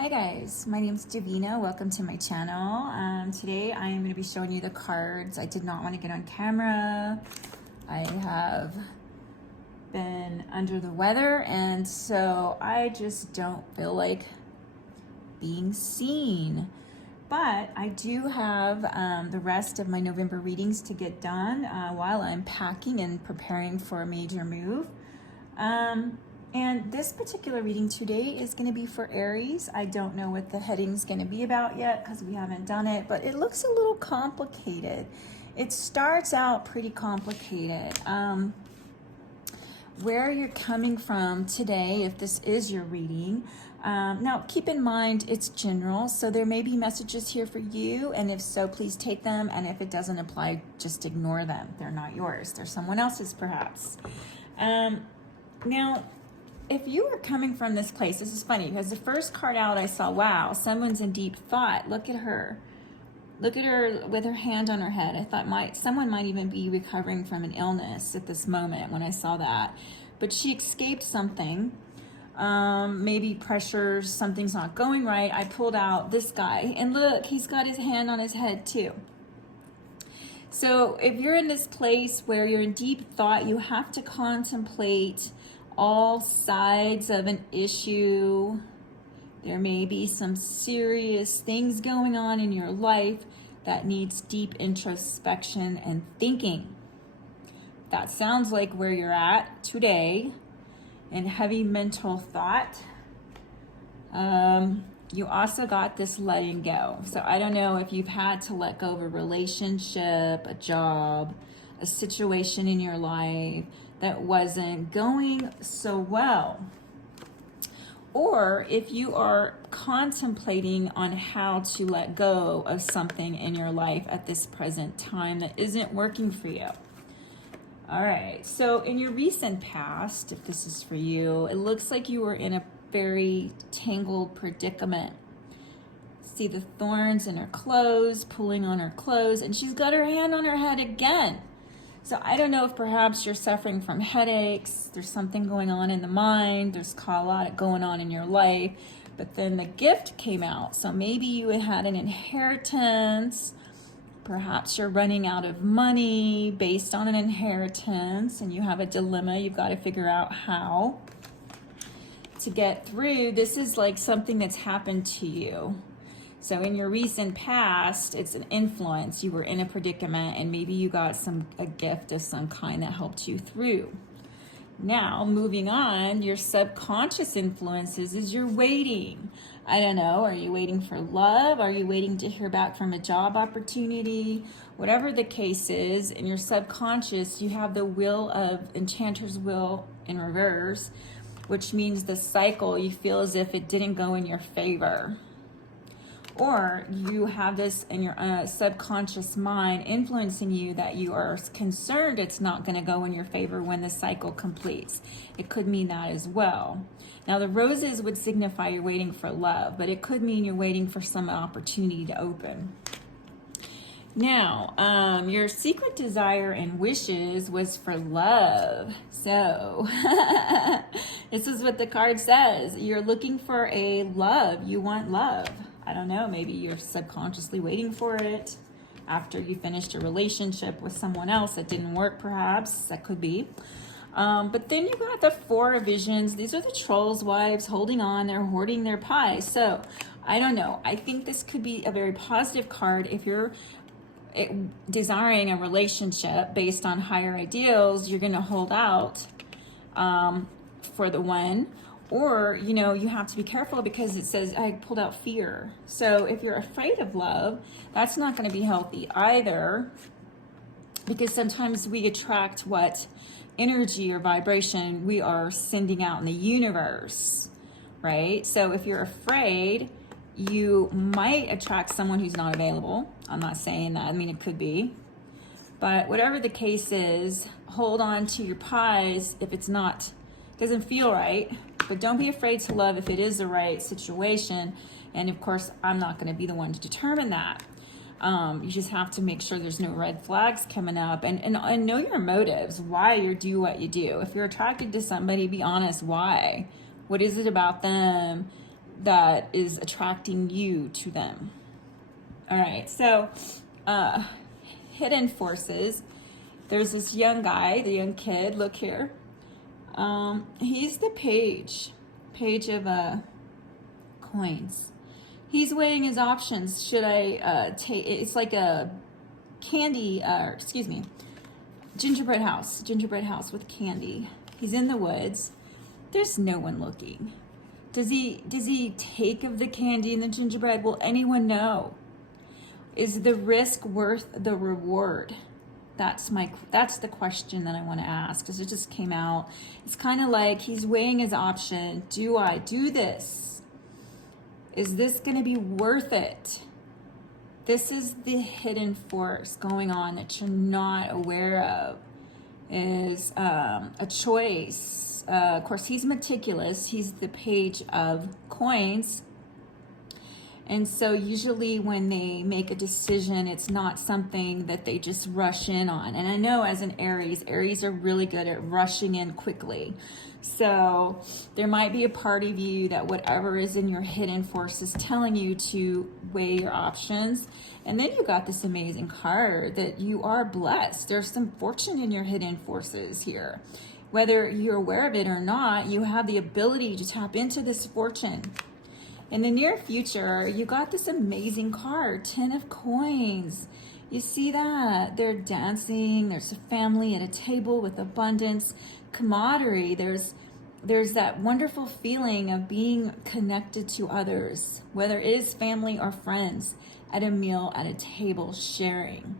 Hi guys, my name is Devina. Welcome to my channel. Today I am going to be showing you the cards. I did not want to get on camera. I have been under the weather, and so I just don't feel like being seen. But I do have the rest of my November readings to get done while I'm packing and preparing for a major move. And this particular reading today is going to be for Aries. I don't know what the heading's going to be about yet because we haven't done it, but it looks a little complicated. It starts out pretty complicated. Where you're coming from today, if this is your reading. Now, keep in mind it's general, so there may be messages here for you, and if so, please take them, and if it doesn't apply, just ignore them. They're not yours. They're someone else's, perhaps. Now, if you are coming from this place, this is funny because the first card out I saw, wow, someone's in deep thought. Look at her. Look at her with her hand on her head. I thought someone might even be recovering from an illness at this moment when I saw that. But she escaped something, maybe pressures, something's not going right. I pulled out this guy, and look, he's got his hand on his head too. So if you're in this place where you're in deep thought, you have to contemplate all sides of an issue. There may be some serious things going on in your life that needs deep introspection and thinking. That sounds like where you're at today in heavy mental thought. You also got this letting go. So I don't know if you've had to let go of a relationship, a job, a situation in your life that wasn't going so well. Or if you are contemplating on how to let go of something in your life at this present time that isn't working for you. All right, so in your recent past, if this is for you, it looks like you were in a very tangled predicament. See the thorns in her clothes, pulling on her clothes, and she's got her hand on her head again. So I don't know if perhaps you're suffering from headaches, there's something going on in the mind, there's a lot going on in your life, but then the gift came out. So maybe you had an inheritance, perhaps you're running out of money based on an inheritance, and you have a dilemma. You've got to figure out how to get through. This is like something that's happened to you. So in your recent past, it's an influence. You were in a predicament, and maybe you got a gift of some kind that helped you through. Now, moving on, your subconscious influences is you're waiting. I don't know, are you waiting for love? Are you waiting to hear back from a job opportunity? Whatever the case is, in your subconscious, you have the wheel of Enchanter's Wheel in reverse, which means the cycle, you feel as if it didn't go in your favor. Or you have this in your subconscious mind influencing you that you are concerned it's not going to go in your favor when the cycle completes. It could mean that as well. Now the roses would signify you're waiting for love, but it could mean you're waiting for some opportunity to open. Now, your secret desire and wishes was for love. So, this is what the card says. You're looking for a love. You want love. I don't know, maybe you're subconsciously waiting for it after you finished a relationship with someone else that didn't work, perhaps. That could be. But then you got the Four of Visions. These are the trolls' wives holding on. They're hoarding their pie. So, I don't know. I think this could be a very positive card if you're desiring a relationship based on higher ideals. You're going to hold out for the one. Or, you know, you have to be careful because it says I pulled out fear. So if you're afraid of love, that's not going to be healthy either, because sometimes we attract what energy or vibration we are sending out in the universe, right? So if you're afraid, you might attract someone who's not available. I'm not saying that. I mean, it could be. But whatever the case is, hold on to your pies if doesn't feel right. But don't be afraid to love if it is the right situation. And of course, I'm not going to be the one to determine that. You just have to make sure there's no red flags coming up, and know your motives, why you do what you do. If you're attracted to somebody, be honest why. What is it about them that is attracting you to them. All right, so hidden forces. There's this young guy, the young kid, look here. He's the page of coins. He's weighing his options. Should I take, it's like a candy, gingerbread house with candy. He's in the woods. There's no one looking. Does he take of the candy and the gingerbread? Will anyone know? Is the risk worth the reward? That's the question that I want to ask, because it just came out. It's kind of like he's weighing his option. Do I do this? Is this going to be worth it? This is the hidden force going on that you're not aware of. Is a choice. Of course, he's meticulous. He's the page of coins. And so usually when they make a decision, it's not something that they just rush in on. And I know as an Aries are really good at rushing in quickly. So there might be a part of you that whatever is in your hidden force is telling you to weigh your options. And then you got this amazing card that you are blessed. There's some fortune in your hidden forces here. Whether you're aware of it or not, you have the ability to tap into this fortune. In the near future, you got this amazing card, 10 of coins. You see that? They're dancing. There's a family at a table with abundance, camaraderie. There's that wonderful feeling of being connected to others, whether it is family or friends, at a meal, at a table, sharing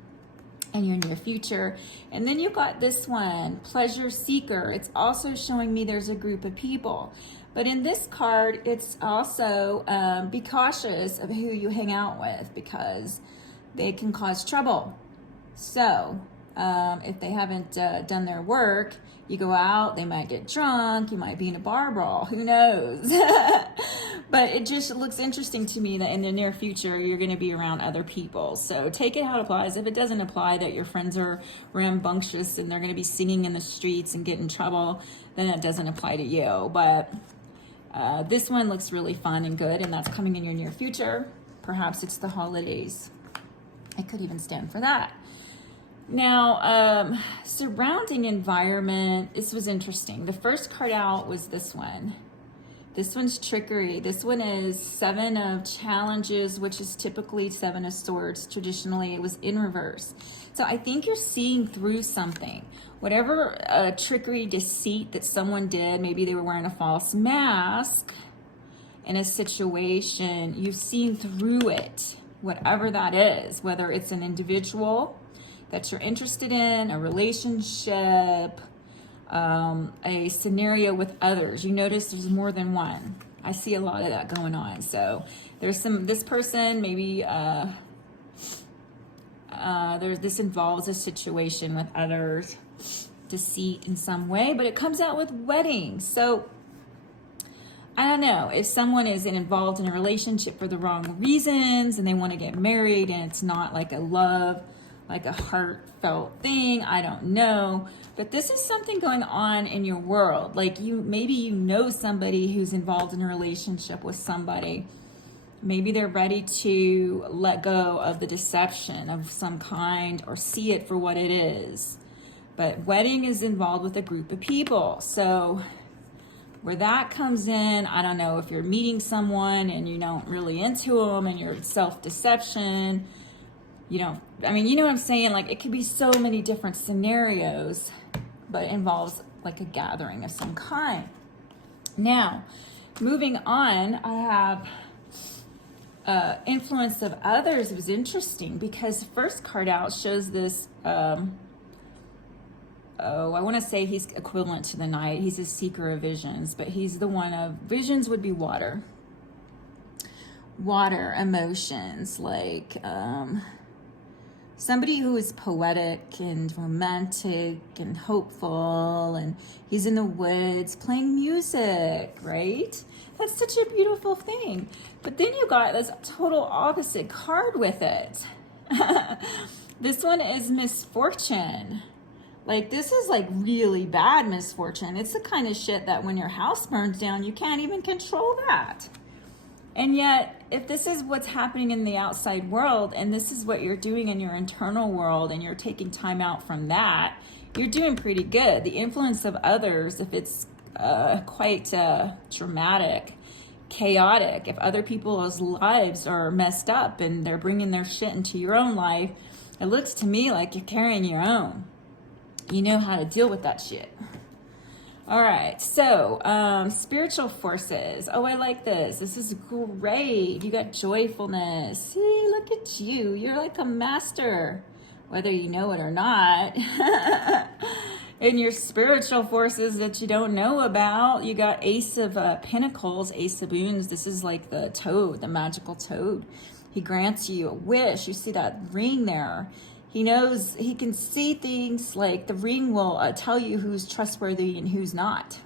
in your near future. And then you got this one, pleasure seeker. It's also showing me there's a group of people. But in this card, it's also be cautious of who you hang out with, because they can cause trouble. So if they haven't done their work, you go out, they might get drunk, you might be in a bar brawl, who knows? But it just looks interesting to me that in the near future, you're going to be around other people. So take it how it applies. If it doesn't apply that your friends are rambunctious and they're going to be singing in the streets and get in trouble, then it doesn't apply to you. But this one looks really fun and good, and that's coming in your near future. Perhaps it's the holidays. I could even stand for that. Now, surrounding environment, this was interesting. The first card out was this one. This one's trickery. This one is 7 of challenges, which is typically 7 of swords. Traditionally, it was in reverse. So I think you're seeing through something. Whatever trickery, deceit that someone did, maybe they were wearing a false mask in a situation, you've seen through it, whatever that is, whether it's an individual that you're interested in, a relationship, a scenario with others. You notice there's more than one. I see a lot of that going on. So there's this person, maybe this involves a situation with others, deceit in some way, but it comes out with weddings. So I don't know if someone is involved in a relationship for the wrong reasons and they want to get married and it's not like a love, like a heartfelt thing. I don't know. But this is something going on in your world. Like maybe you know somebody who's involved in a relationship with somebody. Maybe they're ready to let go of the deception of some kind or see it for what it is. But wedding is involved with a group of people. So where that comes in, I don't know if you're meeting someone and you're not really into them and you're self-deception. You know what I'm saying? Like it could be so many different scenarios, but it involves like a gathering of some kind. Now, moving on, I have influence of others. It was interesting because the first card out shows this, I want to say he's equivalent to the knight. He's a seeker of visions, but he's the one of visions would be water. Water, emotions, like somebody who is poetic and romantic and hopeful, and he's in the woods playing music, right? That's such a beautiful thing. But then you got this total opposite card with it. This one is misfortune. Like this is like really bad misfortune. It's the kind of shit that when your house burns down, you can't even control that. And yet, if this is what's happening in the outside world, and this is what you're doing in your internal world, and you're taking time out from that, you're doing pretty good. The influence of others, if it's quite dramatic, chaotic, if other people's lives are messed up and they're bringing their shit into your own life, it looks to me like you're carrying your own. You know how to deal with that shit. All right, so spiritual forces. Oh, I like this. This is great. You got joyfulness. See, look at you. You're like a master, whether you know it or not. And your spiritual forces that you don't know about. You got Ace of Pentacles, Ace of Moons. This is like the toad, the magical toad. He grants you a wish. You see that ring there. He knows, he can see things, like the ring will tell you who's trustworthy and who's not.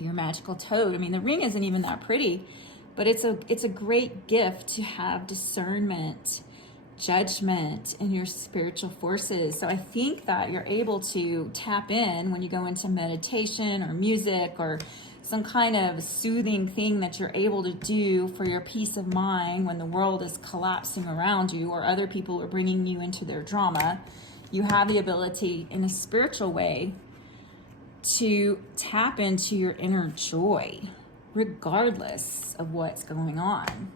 Your magical toad. I mean, the ring isn't even that pretty, but it's a great gift to have discernment, judgment in your spiritual forces. So I think that you're able to tap in when you go into meditation or music or some kind of soothing thing that you're able to do for your peace of mind when the world is collapsing around you or other people are bringing you into their drama. You have the ability in a spiritual way to tap into your inner joy regardless of what's going on.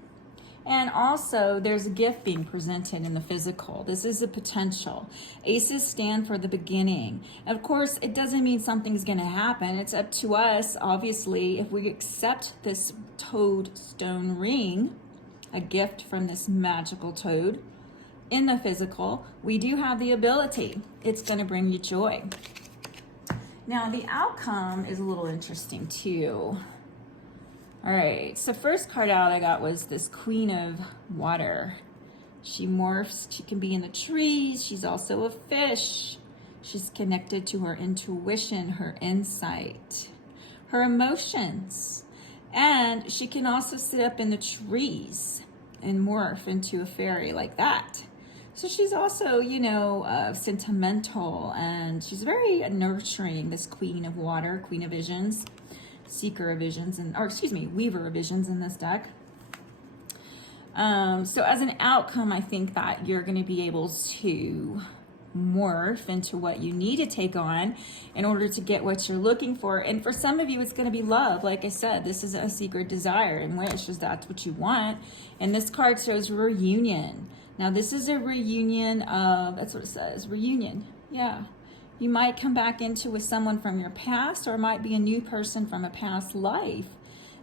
And also, there's a gift being presented in the physical. This is a potential. Aces stand for the beginning. Of course, it doesn't mean something's going to happen. It's up to us, obviously, if we accept this toad stone ring, a gift from this magical toad, in the physical, we do have the ability. It's going to bring you joy. Now, the outcome is a little interesting, too. All right, so first card out I got was this Queen of Water. She morphs, she can be in the trees, she's also a fish. She's connected to her intuition, her insight, her emotions. And she can also sit up in the trees and morph into a fairy like that. So she's also, you know, sentimental, and she's very nurturing, this Queen of Water, Queen of Visions. Seeker of Visions, Weaver of Visions in this deck. So as an outcome, I think that you're going to be able to morph into what you need to take on in order to get what you're looking for. And for some of you, it's going to be love. Like I said, this is a secret desire and wish, is that's what you want. And this card shows reunion. Now, this is a reunion of, that's what it says, reunion. Yeah. You might come back into with someone from your past, or it might be a new person from a past life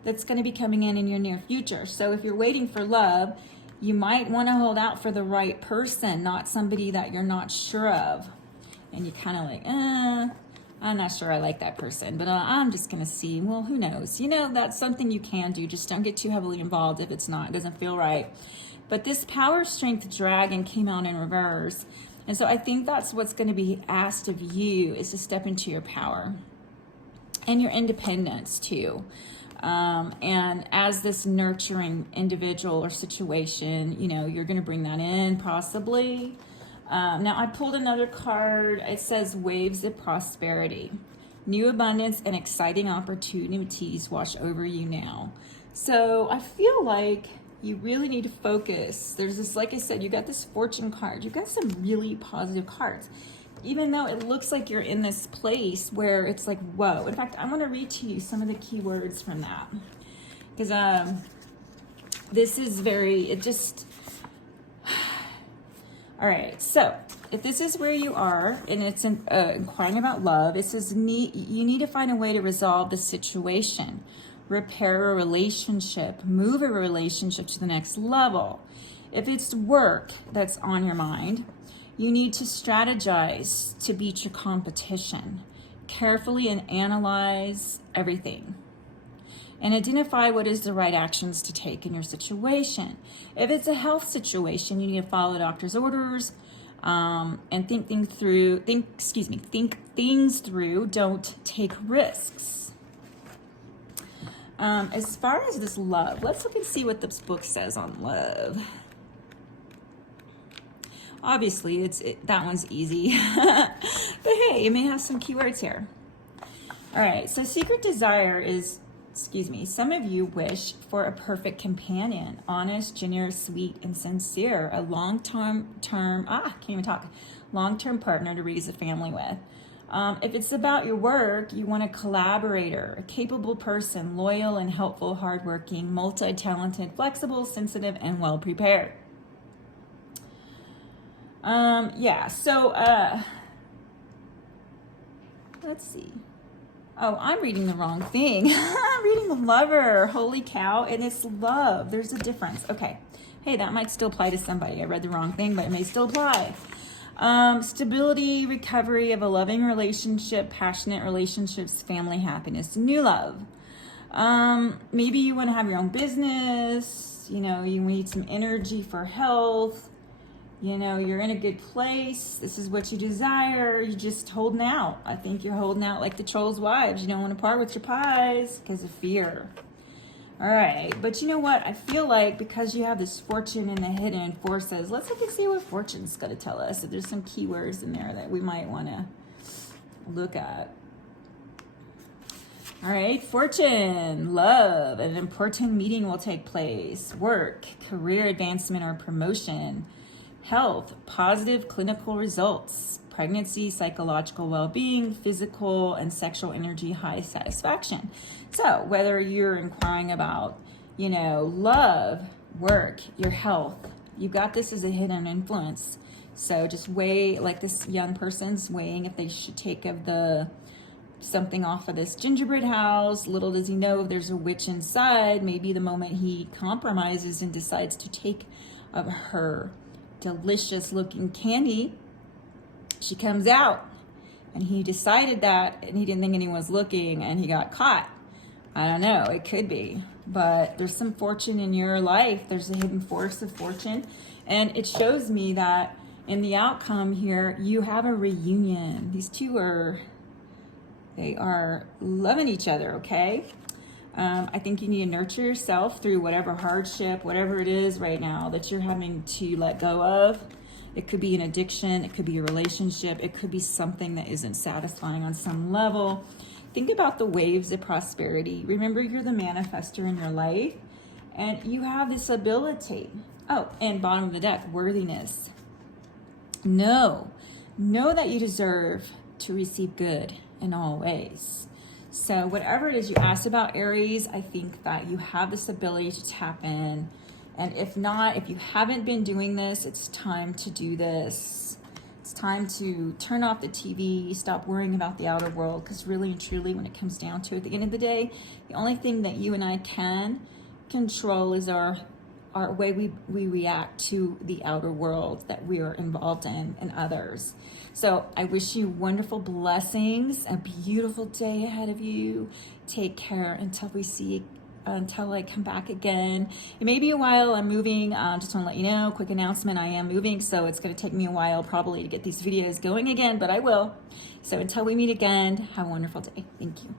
that's going to be coming in your near future. So if you're waiting for love, you might want to hold out for the right person, not somebody that you're not sure of. And you're kind of like, I'm not sure I like that person, but I'm just going to see. Well, who knows? You know, that's something you can do. Just don't get too heavily involved if it doesn't feel right. But this Power, Strength, Dragon came out in reverse. And so I think that's what's going to be asked of you, is to step into your power and your independence too. And as this nurturing individual or situation, you know, you're going to bring that in possibly. Now I pulled another card. It says Waves of Prosperity. New abundance and exciting opportunities wash over you now. So I feel like you really need to focus. There's this, like I said, you got this Fortune card. You got some really positive cards. Even though it looks like you're in this place where it's like, whoa. In fact, I want to read to you some of the keywords from that. Because this is all right, so if this is where you are and it's inquiring about love, it says you need to find a way to resolve the situation, repair a relationship, move a relationship to the next level. If it's work that's on your mind, you need to strategize to beat your competition. Carefully and analyze everything and identify what is the right actions to take in your situation. If it's a health situation, you need to follow doctor's orders and think things through. Don't take risks. As far as this love, let's look and see what this book says on love. Obviously, that one's easy. But hey, it may have some keywords here. All right, so secret desire is excuse me, some of you wish for a perfect companion, honest, generous, sweet, and sincere, a long-term partner to raise a family with. If it's about your work, you want a collaborator, a capable person, loyal and helpful, hardworking, multi-talented, flexible, sensitive, and well-prepared. Let's see. Oh, I'm reading the wrong thing. I'm reading the lover. Holy cow. And it's love. There's a difference. Okay. Hey, that might still apply to somebody. I read the wrong thing, but it may still apply. Stability, recovery of a loving relationship, passionate relationships, family happiness, new love. Maybe you want to have your own business. You know, you need some energy for health. You know, you're in a good place. This is what you desire. You're just holding out. I think you're holding out like the troll's wives. You don't want to part with your pies because of fear. All right. But you know what? I feel like because you have this fortune and the hidden forces, let's look and see what fortune's going to tell us. If there's some keywords in there that we might want to look at. All right, fortune, love, an important meeting will take place. Work, career advancement or promotion. Health, positive clinical results. Pregnancy, psychological well-being, physical and sexual energy, high satisfaction. So whether you're inquiring about, you know, love, work, your health, you got this as a hidden influence. So just weigh, like this young person's weighing if they should take of the something off of this gingerbread house. Little does he know there's a witch inside. Maybe the moment he compromises and decides to take of her delicious looking candy, she comes out, and he decided that, and he didn't think anyone was looking, and he got caught. I don't know, it could be, but there's some fortune in your life. There's a hidden force of fortune, and it shows me that in the outcome here, you have a reunion. These two they are loving each other, okay? I think you need to nurture yourself through whatever hardship, whatever it is right now that you're having to let go of. It could be an addiction. It could be a relationship. It could be something that isn't satisfying on some level. Think about the waves of prosperity. Remember, you're the manifester in your life, and you have this ability. Oh, and bottom of the deck, worthiness. Know that you deserve to receive good in all ways. So whatever it is you asked about, Aries, I think that you have this ability to tap in. And if not, if you haven't been doing this, it's time to do this. It's time to turn off the TV, stop worrying about the outer world, because really and truly, when it comes down to it, at the end of the day, the only thing that you and I can control is our way we react to the outer world that we are involved in and others. So I wish you wonderful blessings, a beautiful day ahead of you. Take care until I come back again. It may be a while. I'm moving. Just want to let you know, quick announcement, I am moving, so it's going to take me a while probably to get these videos going again, but I will. So until we meet again, have a wonderful day. Thank you.